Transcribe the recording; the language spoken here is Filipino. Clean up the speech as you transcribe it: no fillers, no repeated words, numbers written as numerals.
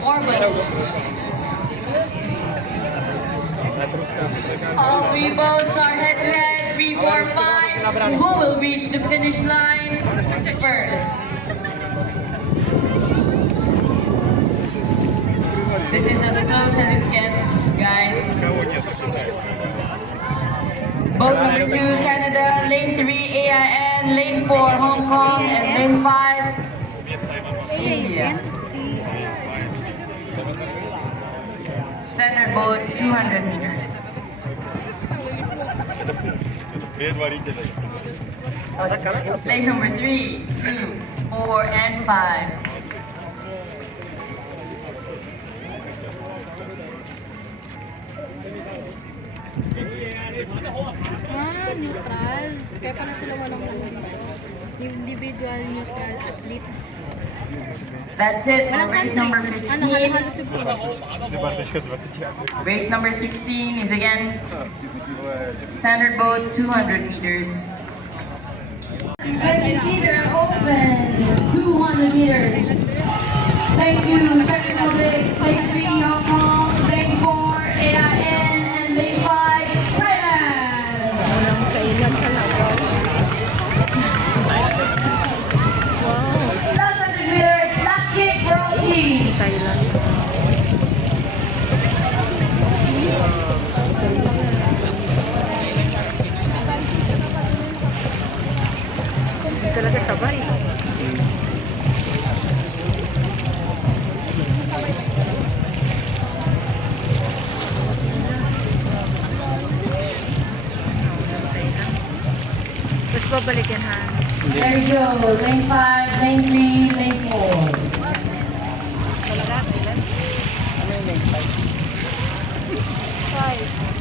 Marbles. All three boats are head-to-head, 3, 4, 5. Who will reach the finish line first? This is as close as it gets, guys. Boat number 2, Canada. Lane 3, AIN. Lane 4, Hong Kong. And lane 5, India. Standard boat, 200 meters. It's lane number 3, 2, 4, and 5. Neutral. Kaya pala sila walang dito. Individual neutral athletes. That's it for race number 15. Halo-halo siguro. Race number 16 is again standard boat, 200 meters. Consider open 200 meters. Thank you, Czech Republic, lane 3, Hong Kong, lane 4, AIN, and lane 5, Thailand. Walang kailan talaga. Wow. Last 100 meters, last kick for all teams. Thailand. Hindi talaga sabay. Tapos babalikin ha. There you go, lane 5, lane 3, lane 4. Talaga, Thailand? Ano yung lane 5? 5.